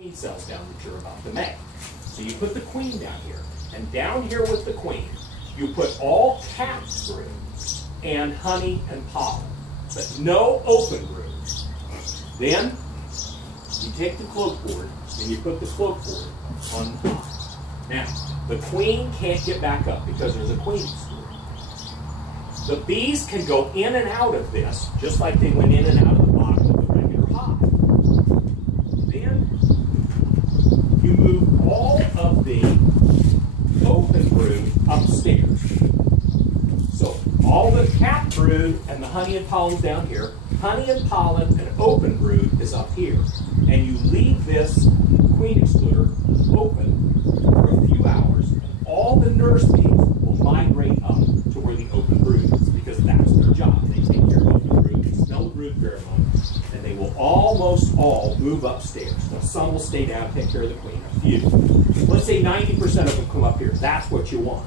queen cells down that you're about to make. So you put the queen down here, and down here with the queen, you put all capped brood and honey and pollen, but no open brood. Then you take the cloak board and you put the cloak board on top. Now, the queen can't get back up because there's a queen screw. The bees can go in and out of this just like they went in and out of the bottom of the regular hive. Then you move all of the open brood upstairs. So all the capped brood and the honey and pollen down here, honey and pollen and open brood is up here. And you leave this queen excluder open for a few hours. All the nurse bees will migrate up to where the open brood is because that's their job. They take care of open brood, they smell the brood pheromone, and they will almost all move upstairs. Now some will stay down and take care of the queen, a few. Let's say 90% of them come up here. That's what you want.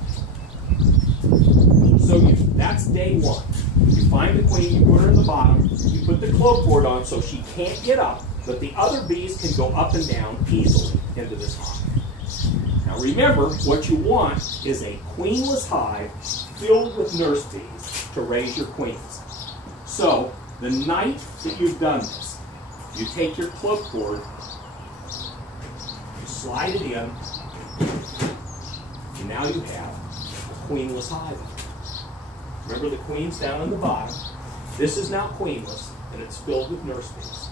So that's day one. You find the queen, you put her in the bottom, you put the cloak board on so she can't get up, but the other bees can go up and down easily into this hive. Now remember, what you want is a queenless hive filled with nurse bees to raise your queens. So the night that you've done this, you take your cloak board, you slide it in, and now you have a queenless hive. Remember the queen's down on the bottom. This is now queenless, and it's filled with nurse bees.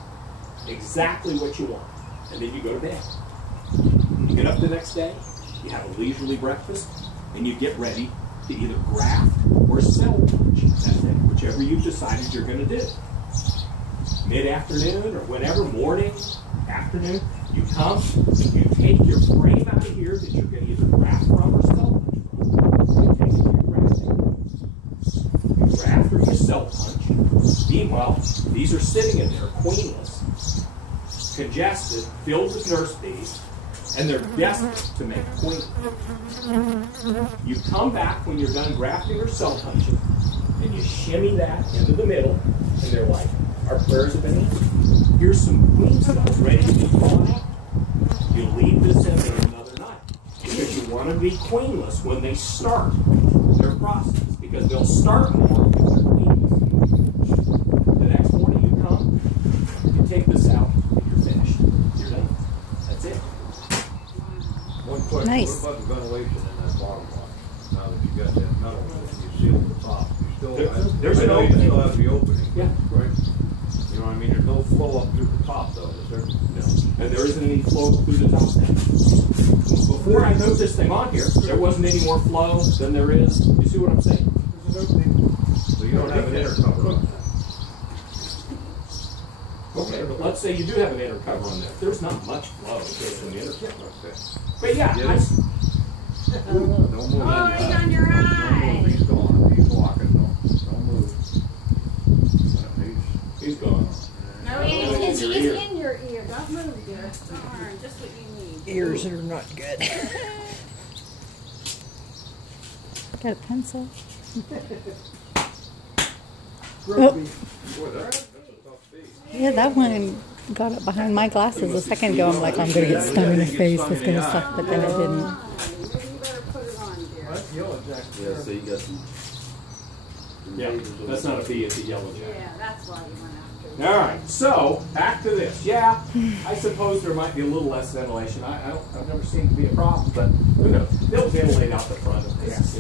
Exactly what you want. And then you go to bed. You get up the next day, you have a leisurely breakfast, and you get ready to either graft or cell punch. That's it, whichever you've decided you're going to do. Mid-afternoon or whatever, morning, afternoon, you come, you take your frame out of here that you're going to either graft from or cell punch from. You take it to your grafting. You graft or you cell punch. Meanwhile, these are sitting in there, queenless, congested, filled with nurse bees, and they're desperate to make a queen. You come back when you're done grafting or cell punching, and you shimmy that into the middle, and they're like, our prayers have been answered. Here's some queen cells ready to be drawn out. You leave this in there another night, because you want to be queenless when they start their process, because they'll start more if they're queenless. The next morning you come, you take this out, and you're finished. You're done. That's it. One question, Nice. what about the ventilation in that bottom box? Now that you got that metal and you seal the top, you still There's I an know you opening. still have the opening. Yeah. Right. You know what I mean? There's no flow up through the top though, is there? No. And there isn't any flow through the top now. Before I put this thing on here, there wasn't any more flow than there is. You see what I'm saying? So you don't have an inner cover on that. Okay, but let's say you do have an inner cover on there. There's not much flow that goes in the inner cover. Okay. But yeah, Yeah. No move. Oh, he's on your No eye. move. He's gone. He's walking. Don't move. he's gone. No, he's in your ear. Don't move, dear. Darn, just what you need. Ears are not good. Got a pencil? Boy, that's a tough beat. Yeah, that one got up behind my glasses a second ago. I'm like, I'm going to get stung in the face. It's going to suck, but then it didn't. You better put it on, dear. That's yellow jacket. Yeah, so you got some. Yeah, that's not a bee, it's a yellow jacket. Yeah, that's why you went after. All right, so back to this. Yeah, I suppose there might be a little less ventilation. I've never seen it to be a problem, but who knows? They'll ventilate out the front of this.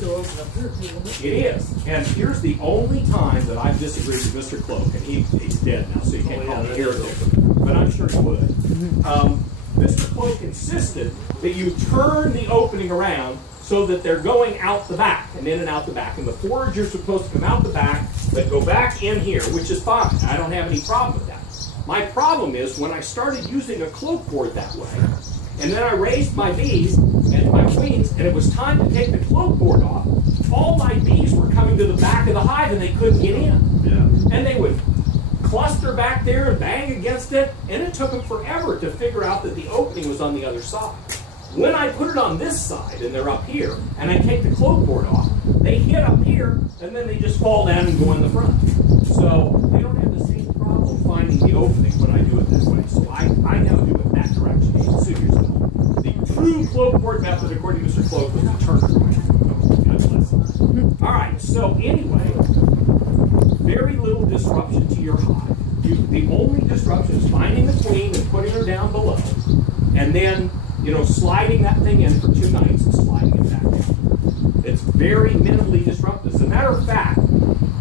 It is. And here's the only time that I've disagreed with Mr. Cloake, and he's dead now, so you can't call me heretic, but I'm sure he would. Mr. Cloake insisted that you turn the opening around so that they're going out the back and in and out the back. And the foragers are supposed to come out the back, but go back in here, which is fine. I don't have any problem with that. My problem is when I started using a cloak board that way, and then I raised my bees and my queens, and it was time to take the cloak board off, all my bees were coming to the back of the hive and they couldn't get in. Yeah. And they would cluster back there and bang against it, and it took them forever to figure out that the opening was on the other side. When I put it on this side, and they're up here, and I take the cloak board off, they hit up here, and then they just fall down and go in the front. So they don't have the same problem finding the opening when I do it this way. So I now do it that direction. Cloake board method, according to Mr. Cloake, was the Turner board. God bless him. All right, so anyway, very little disruption to your hive. The only disruption is finding the queen and putting her down below, and then, you know, sliding that thing in for 2 nights and sliding it back down. It's very minimally disruptive. As a matter of fact,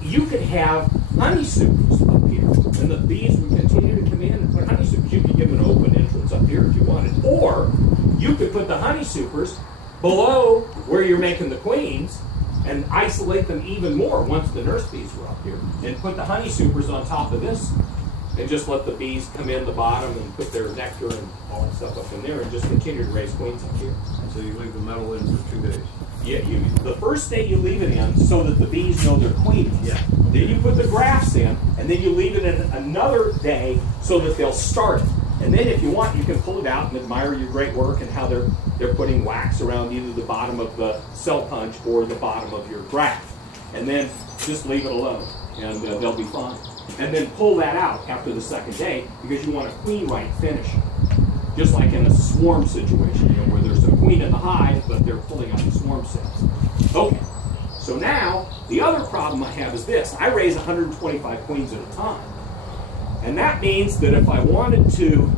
you could have honey supers up here, and the bees would continue to come in and put honey supers. You could give them an open entrance up here if you wanted, or you could put the honey supers below where you're making the queens and isolate them even more once the nurse bees were up here, and put the honey supers on top of this, and just let the bees come in the bottom and put their nectar and all that stuff up in there, and just continue to raise queens up here. So you leave the metal in for 2 days. Yeah, the first day you leave it in so that the bees know they're queens. Yeah. Then you put the grafts in, and then you leave it in another day so that they'll start it. And then if you want, you can pull it out and admire your great work and how they're putting wax around either the bottom of the cell punch or the bottom of your graft. And then just leave it alone, and they'll be fine. And then pull that out after the 2nd day, because you want a queen right finish. Just like in a swarm situation, you know, where there's a queen in the hive, but they're pulling out the swarm cells. Okay, so now the other problem I have is this. I raise 125 queens at a time. And that means that if I wanted to,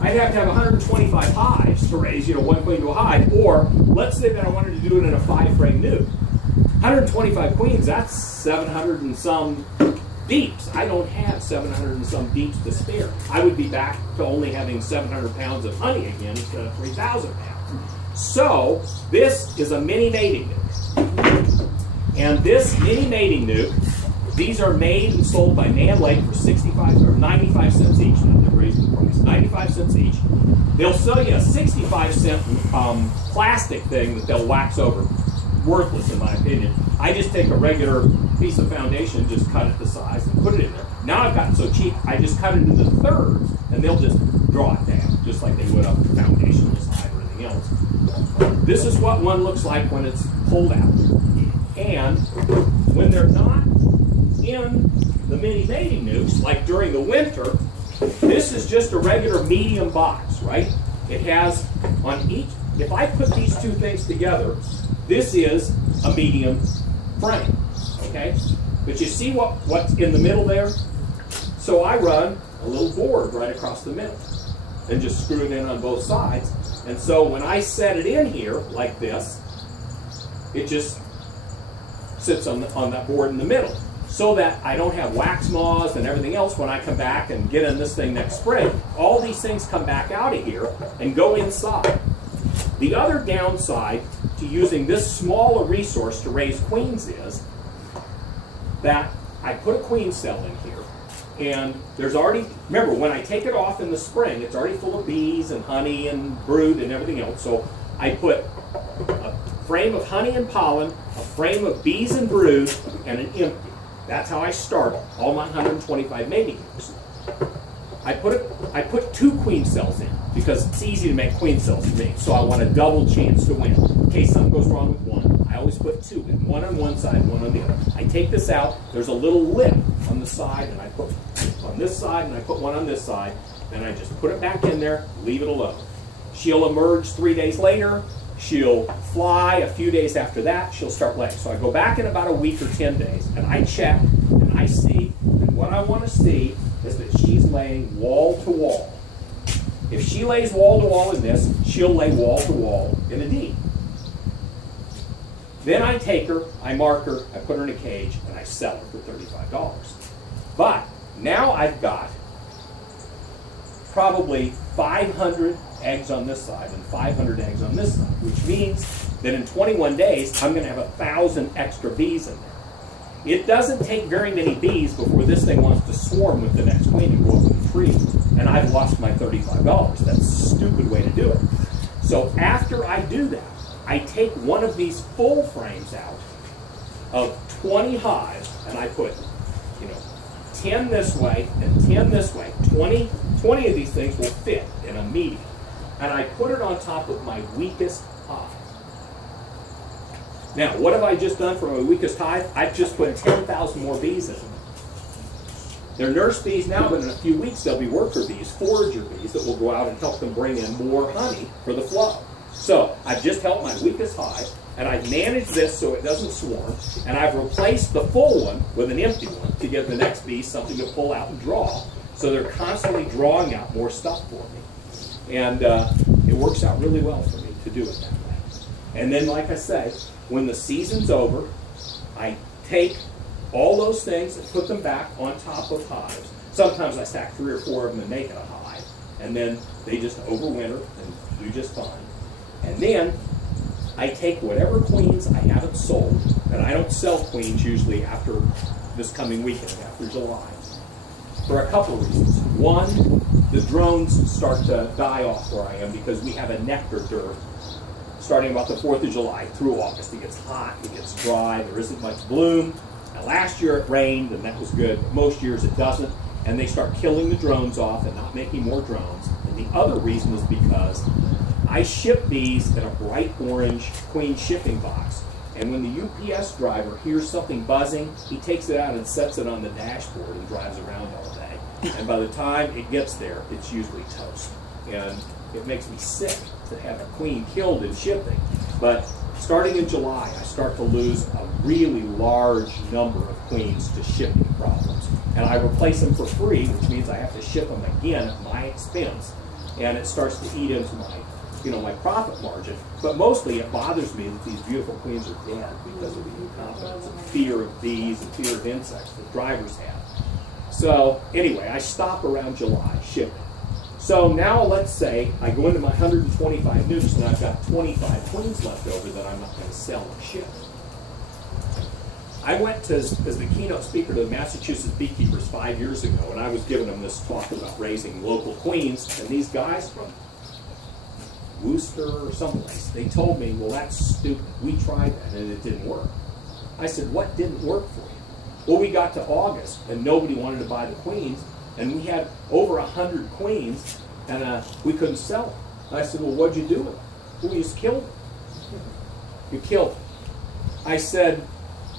I'd have to have 125 hives to raise, you know, 1 queen to a hive. Or let's say that I wanted to do it in a 5-frame nuke. 125 queens, that's 700 and some deeps. I don't have 700 and some deeps to spare. I would be back to only having 700 pounds of honey again instead of 3,000 pounds. So this is a mini mating nuke. And this mini mating nuke, these are made and sold by Man Lake for 65 or 95 cents each. They've raised the price, 95 cents each. They'll sell you a 65-cent plastic thing that they'll wax over. Worthless in my opinion. I just take a regular piece of foundation, just cut it to size and put it in there. Now I've gotten so cheap, I just cut it into thirds, and they'll just draw it down, just like they would a foundationless hive or anything else. This is what one looks like when it's pulled out. And when they're not in the mini mating nukes, like during the winter, this is just a regular medium box, right? It has on each, if I put these two things together, this is a medium frame, okay? But you see what's in the middle there? So I run a little board right across the middle and just screw it in on both sides. And so when I set it in here like this, it just sits on that board in the middle, so that I don't have wax moths and everything else when I come back and get in this thing next spring. All these things come back out of here and go inside. The other downside to using this smaller resource to raise queens is that I put a queen cell in here, and there's already, remember, when I take it off in the spring, it's already full of bees and honey and brood and everything else. So I put a frame of honey and pollen, a frame of bees and brood, and an empty. That's how I start all my 125 mating nukes. I put 2 queen cells in because it's easy to make queen cells for me. So I want a double chance to win. In case something goes wrong with one, I always put 2 in, one on one side, one on the other. I take this out, there's a little lip on the side, and I put on this side, and I put one on this side. Then I just put it back in there, leave it alone. She'll emerge 3 days later. She'll fly a few days after that. She'll start laying. So I go back in about a week or 10 days, and I check, and I see, and what I want to see is that she's laying wall to wall. If she lays wall to wall in this, she'll lay wall to wall in a D. Then I take her, I mark her, I put her in a cage, and I sell her for $35. But now I've got probably 500 eggs on this side and 500 eggs on this side, which means that in 21 days, I'm going to have 1,000 extra bees in there. It doesn't take very many bees before this thing wants to swarm with the next queen and go up in the tree, and I've lost my $35. That's a stupid way to do it. So after I do that, I take one of these full frames out of 20 hives, and I put, 10 this way and 10 this way. 20 of these things will fit in a medium. And I put it on top of my weakest hive. Now, what have I just done for my weakest hive? I've just put 10,000 more bees in them. They're nurse bees now, but in a few weeks they'll be worker bees, forager bees, that will go out and help them bring in more honey for the flow. So I've just held my weakest hive, and I've managed this so it doesn't swarm, and I've replaced the full one with an empty one to give the next bee something to pull out and draw. So they're constantly drawing out more stuff for me. And it works out really well for me to do it that way. And then, like I say, when the season's over, I take all those things and put them back on top of hives. Sometimes I stack 3 or 4 of them and make it a hive. And then they just overwinter and do just fine. And then I take whatever queens I haven't sold, and I don't sell queens usually after this coming weekend, after July, for a couple of reasons. One, the drones start to die off where I am because we have a nectar dearth starting about the 4th of July through August. It gets hot, it gets dry, there isn't much bloom. Now, last year it rained, and that was good, but most years it doesn't, and they start killing the drones off and not making more drones. And the other reason is because I ship these in a bright orange queen shipping box, and when the UPS driver hears something buzzing, he takes it out and sets it on the dashboard and drives around all day. And by the time it gets there, it's usually toast. And it makes me sick to have a queen killed in shipping. But starting in July, I start to lose a really large number of queens to shipping problems. And I replace them for free, which means I have to ship them again at my expense. And it starts to eat into my profit margin. But mostly it bothers me that these beautiful queens are dead because of the incompetence and fear of bees and fear of insects that drivers have. So anyway, I stop around July shipping. So now let's say I go into my 125 nukes and I've got 25 queens left over that I'm not going to sell and ship. I went as the keynote speaker to the Massachusetts beekeepers 5 years ago, and I was giving them this talk about raising local queens, and these guys from Worcester or someplace, they told me, well, that's stupid. We tried that and it didn't work. I said, what didn't work for you? Well, we got to August and nobody wanted to buy the queens, and we had over 100 queens, and we couldn't sell them. And I said, well, what'd you do with them? Well, we just killed them. You killed them. I said,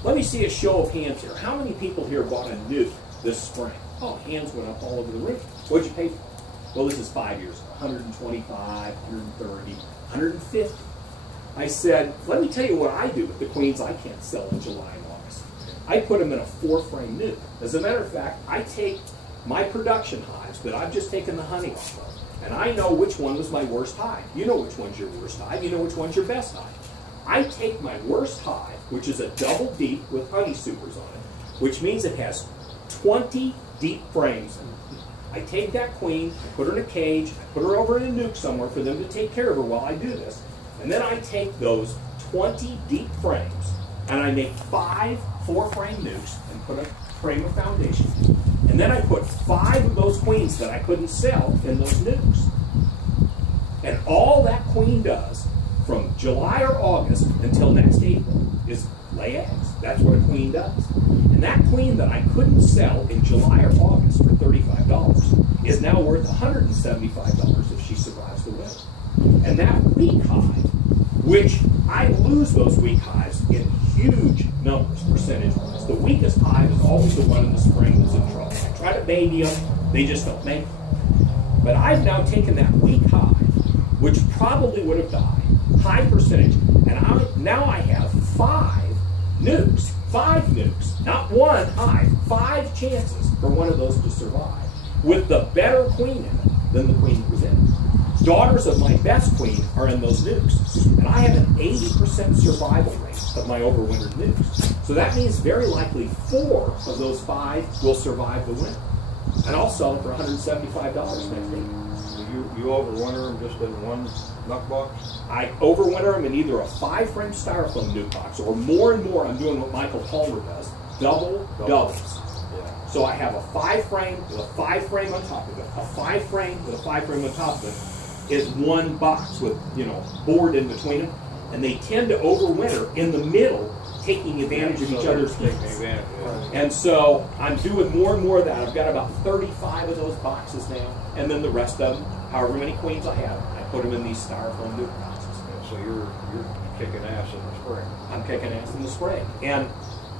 let me see a show of hands here. How many people here bought a nuke this spring? Oh, hands went up all over the room. What'd you pay for? Well, this is 5 years ago. 125, 130, 150. I said, let me tell you what I do with the queens I can't sell in July and August. I put them in a 4-frame nuke. As a matter of fact, I take my production hives that I've just taken the honey off of, and I know which one was my worst hive. You know which one's your worst hive. You know which one's your best hive. I take my worst hive, which is a double deep with honey supers on it, which means it has 20 deep frames. I take that queen, I put her in a cage, I put her over in a nuke somewhere for them to take care of her while I do this, and then I take those 20 deep frames and I make 5 4-frame nukes and put a frame of foundation. And then I put 5 of those queens that I couldn't sell in those nukes. And all that queen does from July or August until next April is lay eggs. That's what a queen does. And that queen that I couldn't sell in July or August for $35 is now worth $175 if she survives the winter. And that weak hive, which I lose those weak hives in huge numbers percentage-wise. The weakest hive is always the one in the spring that's in trouble. I try to baby them, they just don't make it. But I've now taken that weak hive, which probably would have died, high percentage, and now I have 5 nukes, 5 nukes, not one hive, 5 chances for one of those to survive, with the better queen in it than the queen that was in it. Daughters of my best queen are in those nukes, and I have an 80% survival rate of my overwintered nukes. So that means very likely 4 of those 5 will survive the winter. And I'll sell it for $175 next week. You overwinter them just in one nuke box? I overwinter them in either a 5-frame styrofoam nuke box, or more and more I'm doing what Michael Palmer does, doubles. Yeah. So I have a 5-frame with a 5-frame on top of it, a 5-frame with a 5-frame on top of it is one box with, board in between them, and they tend to overwinter in the middle, taking advantage of each other's heat. And so I'm doing more and more of that. I've got about 35 of those boxes now, and then the rest of them, however many queens I have, I put them in these styrofoam nuke boxes. Yeah, so you're kicking ass in the spring. I'm kicking ass in the spring. And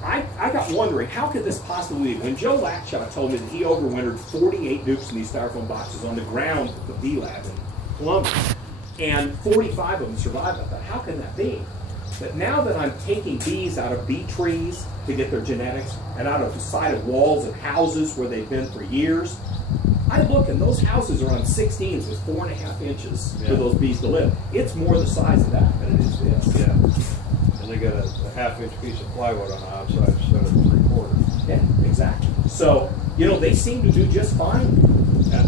I got wondering, how could this possibly be? When Joe Lackshot told me that he overwintered 48 nukes in these styrofoam boxes on the ground at the bee lab in Columbus, And 45 of them survived. I thought, how can that be? But now that I'm taking bees out of bee trees to get their genetics and out of the side of walls of houses where they've been for years, I look and those houses are on 16s with 4.5 inches for those bees to live. It's more the size of that than it is this. Yeah. And they got a half-inch piece of plywood on the outside instead of 3/4. Yeah, exactly. So, you know, they seem to do just fine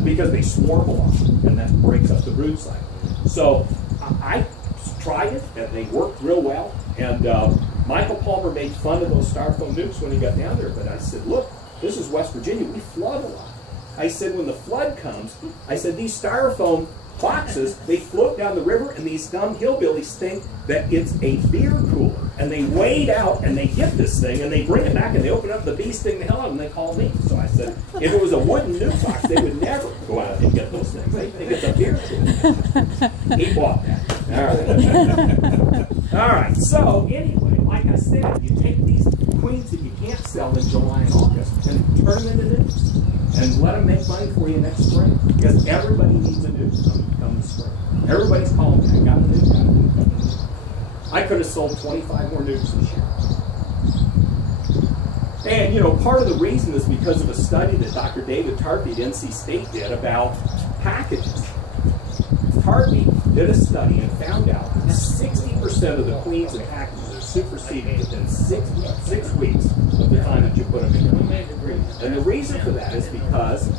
because they swarm a lot, and that breaks up the brood cycle. So I tried it, and they worked real well. And Michael Palmer made fun of those styrofoam nukes when he got down there, but I said, look, this is West Virginia. We flood a lot. I said, when the flood comes, I said, these styrofoam boxes, they float down the river, and these dumb hillbillies think that it's a beer cooler. And they wade out, and they get this thing, and they bring it back, and they open up the bees, sting the hell out of them, and they call me. So I said, if it was a wooden nuke box, they would never go out and get those things. They think it's a beer cooler. He bought that. All right. All right. So anyway, like I said, you take these queens that you can't sell in July and August, and turn them into nukes. And let them make money for you next spring. Because everybody needs a nuke come the spring. Everybody's calling me, I got a nuke, got a nuke, got a nuke. I could have sold 25 more nukes this year. And, you know, part of the reason is because of a study that Dr. David Tarpey at NC State did about packages. Tarpey did a study and found out that 60% of the queens and packages are superseded within six weeks of the time that you put them in. And the reason for that is because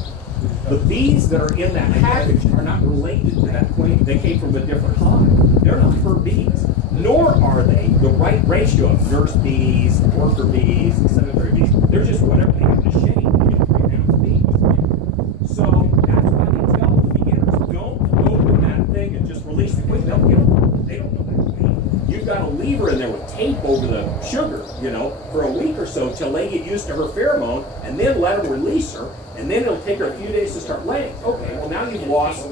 the bees that are in that package are not related to that queen. They came from a different hive. They're not her bees, nor are they the right ratio of nurse bees, worker bees, cemetery bees. They're just whatever they have to shade to get 3 pounds of bees. So that's why they tell the beginners, don't open that thing and just release the queen. They'll kill them. They don't know that queen. You've got to leave her in there with tape over the sugar, you know, for a week or so till they get used to her pheromone, and then let them release her, and then it'll take her a few days to start laying. Okay, well now you've lost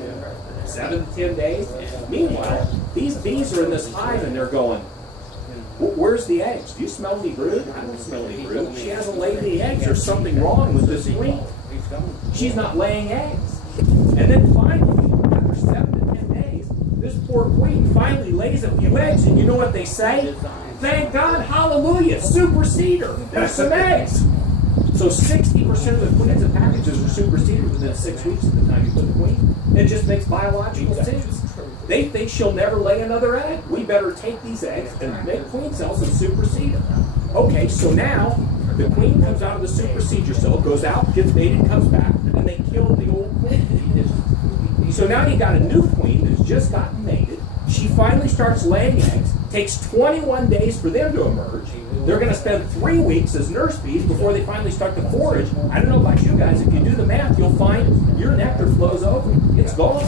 7 to 10 days. Meanwhile, these bees are in this hive and they're going, where's the eggs? Do you smell any brood? I don't smell any brood. She hasn't laid any eggs. There's something wrong with this queen. She's not laying eggs. And then finally, after 7 to 10 days, this poor queen finally lays a few eggs, and you know what they say? Thank God, hallelujah, supersede her. There's some eggs. So 60% of the queens and packages are superseded within 6 weeks of the time you put the queen. It just makes biological sense. They think she'll never lay another egg. We better take these eggs and make queen cells and supersede them. Okay, so now the queen comes out of the supersedure cell, goes out, gets mated, comes back, and they kill the old queen. So now you got a new queen that's just gotten mated. She finally starts laying eggs. Takes 21 days for them to emerge. They're going to spend 3 weeks as nurse bees before they finally start to forage. I don't know about you guys. If you do the math, you'll find your nectar flows over. It's gone.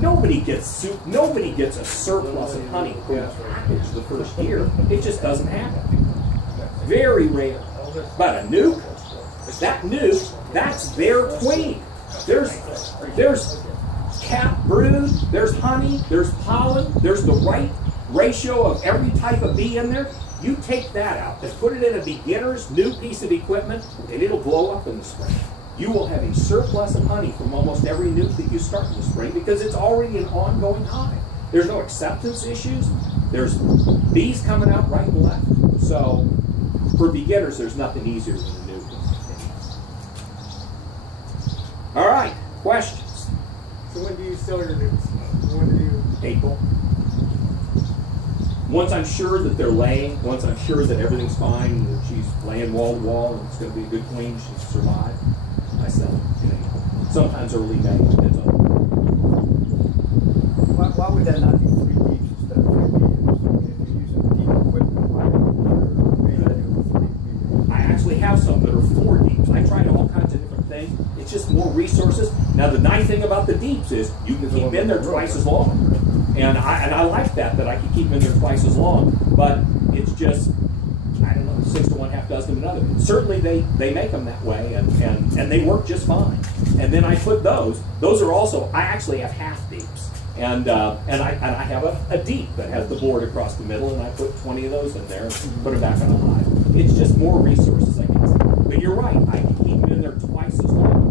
Nobody gets a surplus of honey from a package the first year. It just doesn't happen. Very rare. But a nuke, that's their queen. There's cap brood, there's honey, there's pollen, there's the right ratio of every type of bee in there. You take that out and put it in a beginner's new piece of equipment, and it'll blow up in the spring. You will have a surplus of honey from almost every nuke that you start in the spring because it's already an ongoing hive. There's no acceptance issues. There's bees coming out right and left. So for beginners, there's nothing easier than a nuke. All right, questions? So when do you sell your nukes? When do you? April. Once I'm sure that they're laying, once I'm sure that everything's fine, that she's laying wall to wall, and it's going to be a good queen, she's survived, I sell it. Sometimes early May, depends on. Why would that not be 3 deeps instead of 3 meters? If you're using deep equipment, why would you do 3 meters? I actually have some that are 4 deeps. I tried all kinds of different things. It's just more resources. Now the nice thing about the deeps is you can keep them in there twice as long. And I like that I can keep them in there twice as long, but it's just, I don't know, 6 to 1, half dozen to another. Certainly they make them that way, and they work just fine. And then I put those are also, I actually have half deeps. And I have a deep that has the board across the middle, and I put 20 of those in there and put them back on a hive. It's just more resources, I guess. But you're right, I can keep them in there twice as long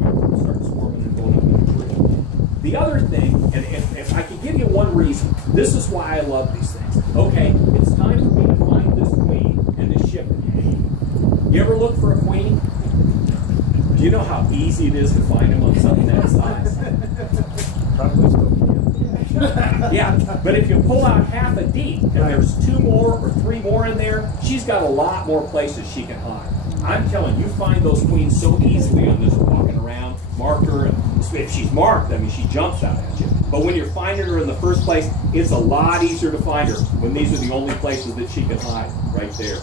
before they start swarming and going up in the tree. The other thing, and if I could give you one reason. This is why I love these things. Okay, it's time for me to find this queen and to ship it. You ever look for a queen? Do you know how easy it is to find them on something that size? Probably still can. Yeah, but if you pull out half a deep and there's 2 more or 3 more in there, she's got a lot more places she can hide. I'm telling you, find those queens so easily on this walking around, mark her, and if she's marked, I mean, she jumps out at you. But when you're finding her in the first place, it's a lot easier to find her when these are the only places that she can hide, right there.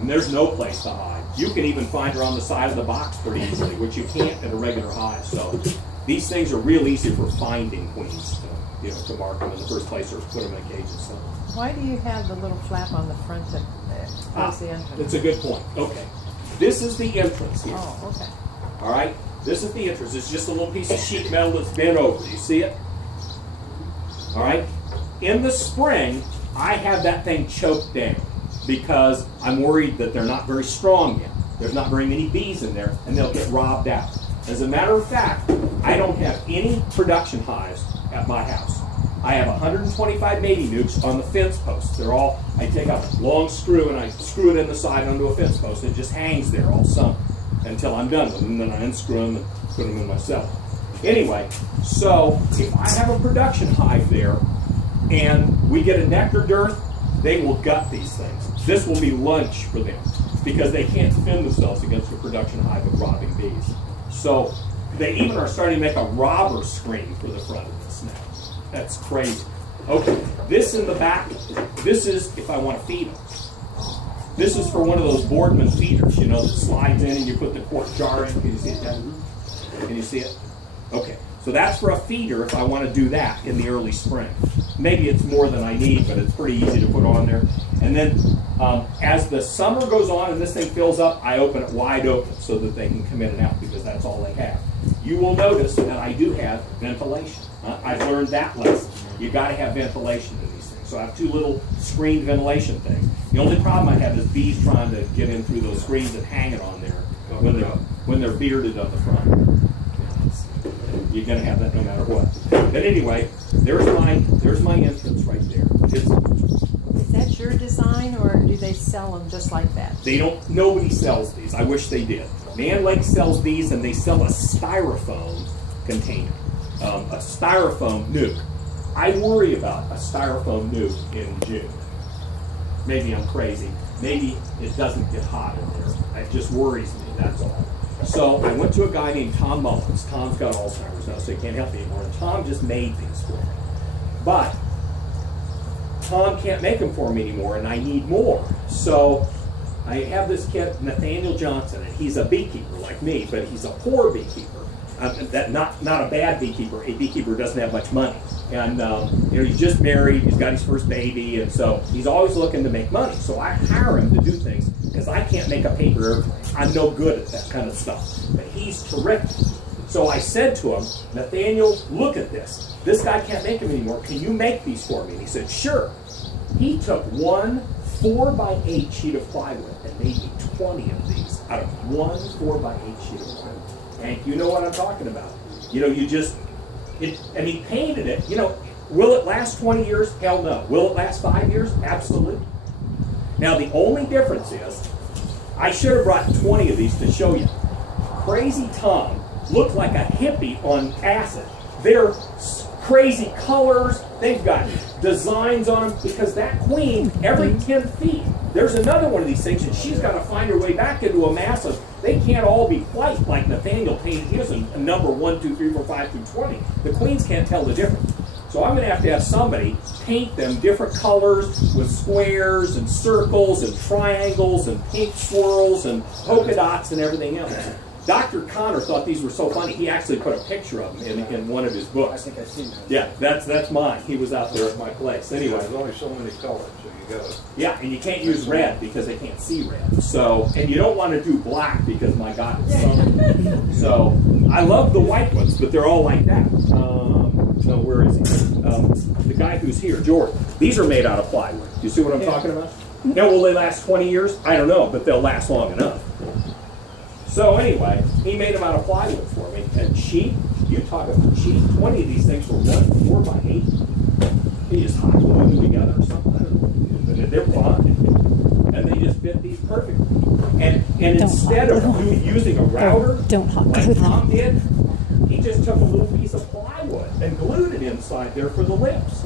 And there's no place to hide. You can even find her on the side of the box pretty easily, which you can't at a regular hive. So these things are real easy for finding queens, to mark them in the first place or put them in a cage and stuff. Why do you have the little flap on the front to close the entrance? That's a good point. Okay. This is the entrance here. Oh, okay. All right? This is the entrance. It's just a little piece of sheet metal that's bent over. You see it? All right? In the spring, I have that thing choked down because I'm worried that they're not very strong yet. There's not very many bees in there, and they'll get robbed out. As a matter of fact, I don't have any production hives at my house. I have 125 mating nukes on the fence posts. They're all, I take a long screw and I screw it in the side onto a fence post, and it just hangs there all summer until I'm done with them, and then I unscrew them and put them in myself. Anyway, so if I have a production hive there and we get a nectar dearth, they will gut these things. This will be lunch for them because they can't defend themselves against a production hive of robbing bees. So they even are starting to make a robber screen for the front of this now. That's crazy. Okay, this in the back, this is if I want to feed them. This is for one of those Boardman feeders, that slides in and you put the quart jar in. Can you see it down? Can you see it? Okay, so that's for a feeder if I want to do that in the early spring. Maybe it's more than I need, but it's pretty easy to put on there. And then as the summer goes on and this thing fills up, I open it wide open so that they can come in and out because that's all they have. You will notice that I do have ventilation. I've learned that lesson. You've got to have ventilation in these things. So I have 2 little screened ventilation things. The only problem I have is bees trying to get in through those screens and hang it on there when they're bearded on the front. You're going to have that no matter what. But anyway, there's my entrance right there. Is that your design, or do they sell them just like that? They don't. Nobody sells these. I wish they did. Man Lake sells these, and they sell a styrofoam container, a styrofoam nuke. I worry about a styrofoam nuke in June. Maybe I'm crazy. Maybe it doesn't get hot in there. It just worries me. That's all. So I went to a guy named Tom Mullins. Tom's got Alzheimer's now, so he can't help me anymore. And Tom just made these for me. But Tom can't make them for me anymore, and I need more. So I have this kid, Nathaniel Johnson, and he's a beekeeper like me, but he's a poor beekeeper. Not a bad beekeeper, a beekeeper who doesn't have much money. And he's just married, he's got his first baby, and so he's always looking to make money. So I hire him to do things because I can't make a paper airplane. I'm no good at that kind of stuff. But he's terrific. So I said to him, Nathaniel, look at this. This guy can't make them anymore. Can you make these for me? And he said, sure. He took one 4x8 sheet of plywood and made me 20 of these out of one 4x8 sheet of plywood. And you know what I'm talking about. And he painted it. Will it last 20 years? Hell no. Will it last 5 years? Absolutely. Now, the only difference is, I should have brought 20 of these to show you. Crazy Tom looked like a hippie on acid. They're crazy colors. They've got designs on them because that queen, every 10 feet, there's another one of these things, and she's got to find her way back into a mass of, they can't all be white like Nathaniel painted his a number 1, 2, 3, 4, 5 through 20. The queens can't tell the difference. So I'm going to have somebody paint them different colors with squares and circles and triangles and pink swirls and polka dots and everything else. Dr. Connor thought these were so funny, he actually put a picture of them in one of his books. I think I've seen that. Yeah, that's mine. He was out there at my place. Anyway. There's only so many colors, so you got to... Yeah, and you can't use red because they can't see red. So, and you don't want to do black because, my God, it's summer. So, I love the white ones, but they're all like that. So where is he? The guy who's here, Jordan. These are made out of plywood. Do you see what I'm talking about? Now, will they last 20 years? I don't know, but they'll last long enough. So anyway, he made them out of plywood for me. And cheap, you talk about cheap. 20 of these things were 4x8. instead of using a router, Don't hot glue like them. Tom did, he just took a little piece of plywood and glued it inside there for the lips.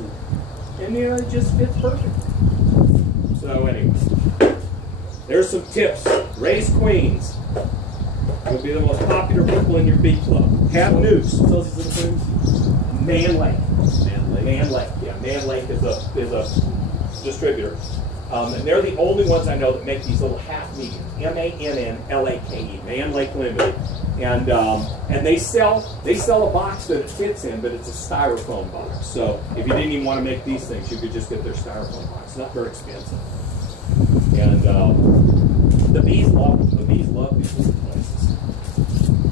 And you know, it just fits perfect. So anyway, there's some tips. Raise queens. You'll be the most popular people in your bee club. Have newts. Tell us these little things. Man Lake. Man Lake. Man Lake. Yeah, Man Lake is a distributor. And they're the only ones I know that make these little half mediums. MANNLAKE. Man Lake Limited. And they sell a box that it fits in, but it's a styrofoam box. So if you didn't even want to make these things, you could just get their styrofoam box. It's not very expensive. And the bees love them. The bees love these little places.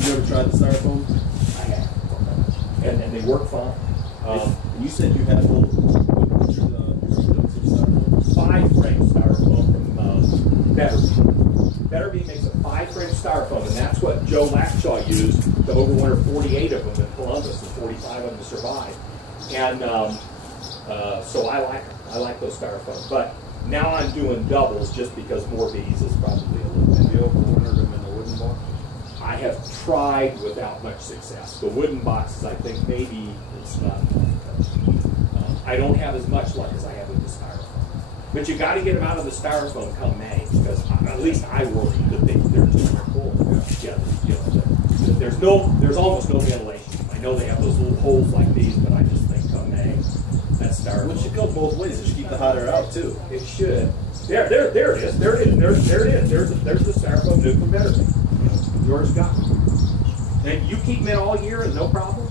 You ever tried the styrofoam? I have. And they work fine. You said you had little pictures of styrofoam. 5-frame styrofoam from Betterby makes a 5-frame styrofoam, and that's what Joe Lackshaw used to overwinter 48 of them in Columbus, and 45 of them survived. And so I like them. I like those styrofoams. But now I'm doing doubles just because more bees is probably a little bit. Have you overwintered them in the wooden box? I have tried without much success. The wooden boxes, I think maybe it's not. I don't have as much luck as I have with the styrofoam. But you got to get them out of the styrofoam come May, because at least I worry that they're just full. Yeah, there's almost no ventilation. I know they have those little holes like these, but I just think come May, that styrofoam. Well, it should go both ways. It should keep the hot air out too. It should. There it is. There it is. There's the styrofoam nuke from Betterby. Yours got it. And you keep them in all year and no problem?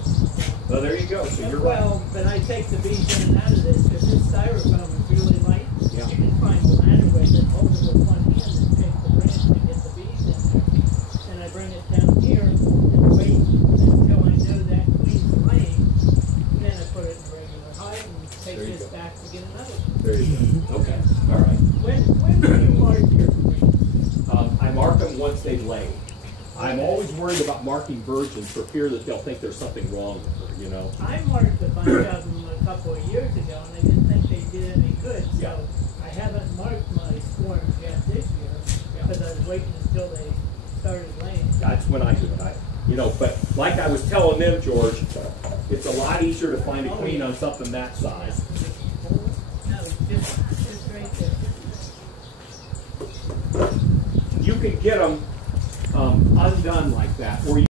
Well, there you go. So you're right. Well, but I take the bees in and out of this because this styrofoam is really light. Yeah. You can find a ladder with it, hold it with one hand and take the branch to get the bees in there. And I bring it down here and wait until I know that queen's laying. Then I put it in a regular hive and take There you this go. back to get another one. There you go. Okay. All right. When do you mark your queens? I mark them once they've laid. I'm always worried about marking virgins for fear that they'll think there's something wrong with her, you know. I marked a bunch of them a couple of years ago and I didn't think they did any good. So Yeah. I haven't marked my swarms yet this year because I was waiting until they started laying. That's when I do it. But like I was telling them, George, it's a lot easier to find a queen on something that size. No, just right there. You can get them undone like that, or you